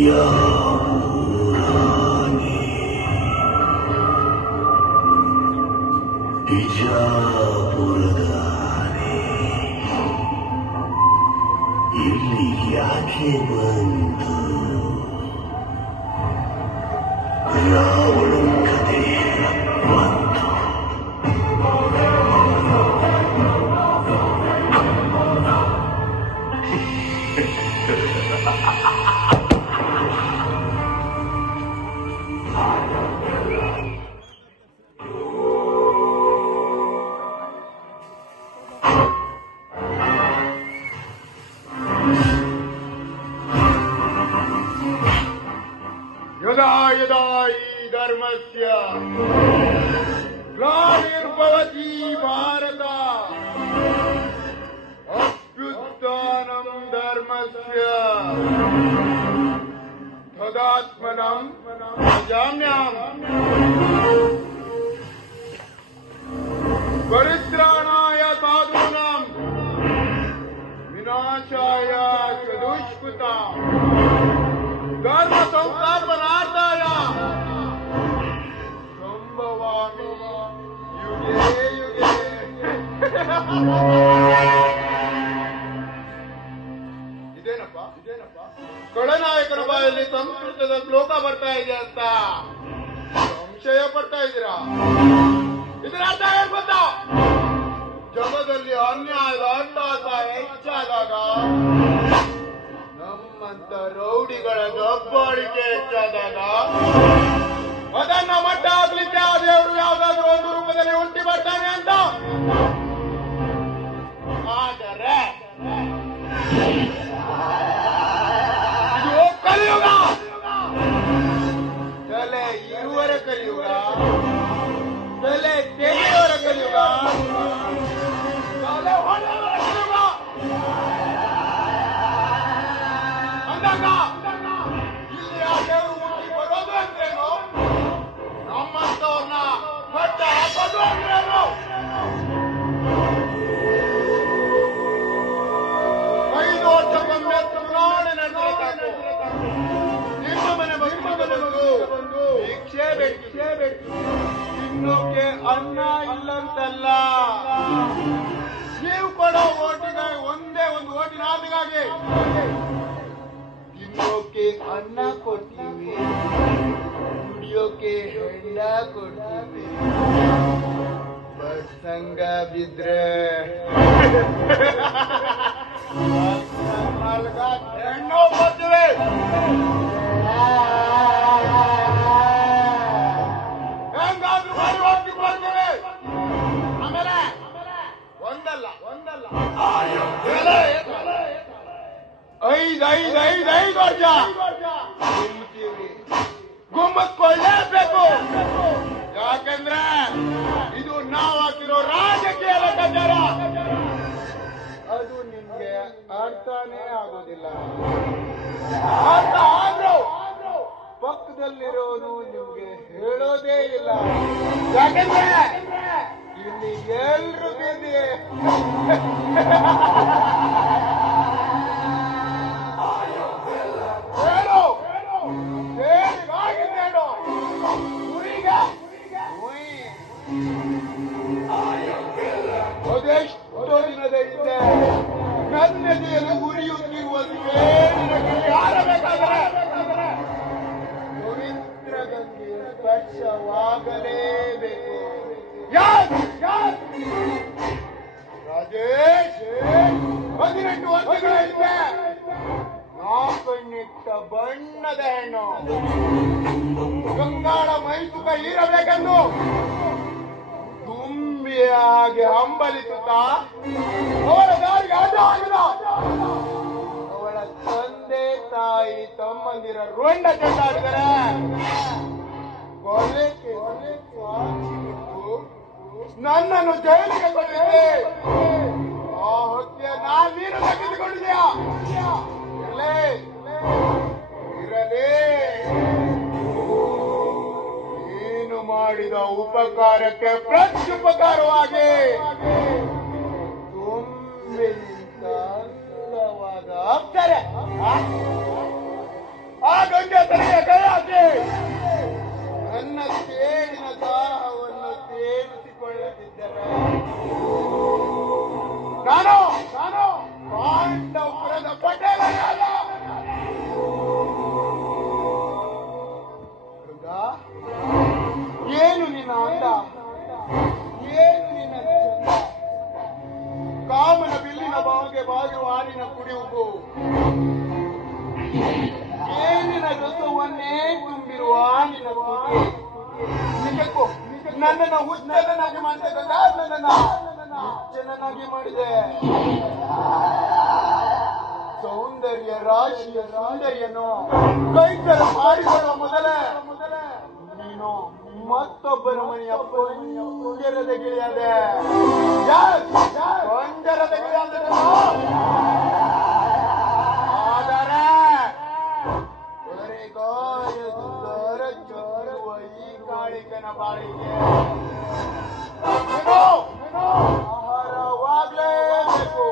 ಯಾವೂರಾನೆ ಬಿಜಾಪುರದಾನೆ ಇಲ್ಲಿ ಯಾಕೆ ಬಂತು ರಾವಣ ಕಥೆ ಬಂತು यदा यदा हि धर्मस्य ग्लानिर्भवति भारत अभ्युत्थानं धर्मस्य तदात्मनं भजाम्यहम् परित्राणाय साधूनां विनाशाय दुष्कृताम् धर्म संस्थापनार्थाय संभवामि युगे युगे ಇದೇನಪ್ಪ ಕಳನಾಯಕನ ಬಾಯಲ್ಲಿ ಸಂಸ್ಕೃತದ ಶ್ಲೋಕ ಬರ್ತಾ ಇದೆ ಅಂತ ಸಂಶಯ ಪಡ್ತಾ ಇದ್ದೀರಾ? ಇದರ ಅರ್ಥ ಏನ್ ಗೊತ್ತಾ? ಜಗದಲ್ಲಿ ಅನ್ಯಾಯದ ಅಟ್ಟಾಸ ಹೆಚ್ಚಾದಾಗ ನಮ್ಮಂತ ರೌಡಿಗಳ ದಬ್ಬಾಳಿಕೆ ಹೆಚ್ಚಾದಾಗ ಅದನ್ನ ಮಟ್ಟ ಹಾಕ್ಲಿಕ್ಕೆ ಆ ದೇವರು ಯಾವ್ದಾದ್ರು ಒಂದು ರೂಪದಲ್ಲಿ ಹುಟ್ಟಿ ಬರ್ತಾನೆ ಅಂತ. ಆದರೆ ಇದು ಕಲಿಯುಗ, ತಲೆ ಇರುವರ ಕಲಿಯುಗ, ತಲೆ ತೆಗೆಯುವರ ಕಲಿಯುಗ, ತಲೆ ಹೊಡೆಯುವರ ಕಲಿಯುಗ. ಅಂದಾಗ ಇಲ್ಲಿ ಆ ದೇವರು ಹುಟ್ಟಿ ಬರೋದು ಅಂದ್ರೇನು? ನಮ್ಮಂತವ್ರನ್ನ ಮಟ್ಟ ಹಾಕೋದು ಅಂದ್ರೇನು? ಐದು ವರ್ಷಕ್ಕೊಮ್ಮೆ ಚುನಾವಣೆ ನಡೆಸಬೇಕು. ನಿಮ್ಮ ಮನೆ ಬಂದು ಭಿಕ್ಷೆ ಬೇಕು, ತಿನ್ನೋಕೆ ಅನ್ನ ಇಲ್ಲಂತಲ್ಲ. ನೀವು ಕೊಡೋ ಓಟಿಗಾಗಿ ಒಂದೇ ಒಂದು ಓಟಿನ ಆಸೆಗಾಗಿ ತಿನ್ನೋಕೆ ಅನ್ನ ಕೊಡ್ತೀವಿ, ಕುಡಿಯೋಕೆ ಹೆಂಡ ಕೊಡ್ತೀವಿ. ಪ್ರಸಂಗ ಬಿದ್ರೆ ಹೆಣ್ಣು ಕೊಡ್ತೀವಿ. ಹೆಂಗಾದ್ರೂ ಮಾಡಿ ಹೋಗಿ ಕೊಡ್ತೀವಿ. ಆಮೇಲೆ ಒಂದಲ್ಲ ಐದು ವರ್ಷ ತಿಂತೀವಿ, ಗುಮ್ಮಕ್ಕೊಳ್ಳೇಬೇಕು. ಯಾಕಂದ್ರೆ ಇದು ನಾವು ಹಾಕಿರೋ ರಾಜಕೀಯ ಲೆಕ್ಕಾಚಾರ. ಅದು ನಿಮ್ಗೆ ಅರ್ಥನೇ ಆಗೋದಿಲ್ಲ. ಅರ್ಥ ಆದ್ರೂ ಪಕ್ಕದಲ್ಲಿರೋನು ನಿಮ್ಗೆ ಹೇಳೋದೇ ಇಲ್ಲ. ಯಾಕಂದ್ರೆ ಇಲ್ಲಿ ಎಲ್ರು ಬಿದ್ದಿ. ಅದೆಷ್ಟೋ ದಿನದ ಹಿಂದೆ ನನ್ನೆದೆಯಲ್ಲಿ ಉರಿಯುತ್ತಿರುವ ಯಾರ ಬೇಕಾದರೆ ಪವಿತ್ರ ಗಂಗೆಯ ಸ್ಪರ್ಶವಾಗಲೇಬೇಕು. ರಾಜೇಶ್ 18 ವರ್ಷಗಳ ಹಿಂದೆ ನಾ ಕಣ್ಣಿಟ್ಟ ಬಣ್ಣದ ಹೆಣ್ಣು ಗಂಗಾಳ ಮೈಸುಕ ಇರಬೇಕೆಂದು ತುಂಬಿಯಾಗಿ ಹಂಬಲಿಸುತ್ತಾ ಅವಳ ದಾರಿಗೆ ಅಡ್ಡ ಆಗಿದ. ಅವಳ ತಂದೆ ತಾಯಿ ತಮ್ಮಂದಿರ ರುಂಡ ಚೆಂಡಾಡಿದರೆ ಕೊಲೆಗೆ ನನ್ನನ್ನು ಜೈಲಿಗೆ ಕೊಟ್ಟಿದ್ದೆ. ಆ ಹತ್ಯೆ ನೀನು ತೆಗೆದುಕೊಂಡಿದ್ಯಾ? ಇರಲೇ ನೀನು ಮಾಡಿದ ಉಪಕಾರಕ್ಕೆ ಪ್ರತ್ಯುಪಕಾರವಾಗಿ ತುಂಬಿನಿಂದ ಅಂದವಾದ ಅಪ್ಸರೆ ಆಗ ಏನಿನ ರಸವನ್ನೇ ತುಂಬಿರುವ ನಿನ್ನ ತುಟಿ ನಿಜಕ್ಕೂ ನನ್ನನ್ನು ಹುಚ್ಚನನ್ನಾಗಿ ಮಾಡಿದಾಗ ನನ್ನನ್ನು ಹುಚ್ಚನನ್ನಾಗಿ ಮಾಡಿದೆ. ಸೌಂದರ್ಯ ರಾಶಿಯ ಸೌಂದರ್ಯನು ಕೈತರ ಮಾಡಿಕೊಳ್ಳುವ ಮೊದಲೇ ನೀನು ಮತ್ತೊಬ್ಬರ ಮನೆಯ ಪಂಜರದ ಗಿಳಿಯಾದೆ. ಪಂಜರದ ಗಿಳಿಯಾದ ಆದರೆ ಸುಂದರ ಚೋರುವ ಈ ಕಾಳಿಕನ ಬಾಳಿಗೆ ಆಹಾರವಾಗ್ಲೇಬೇಕು.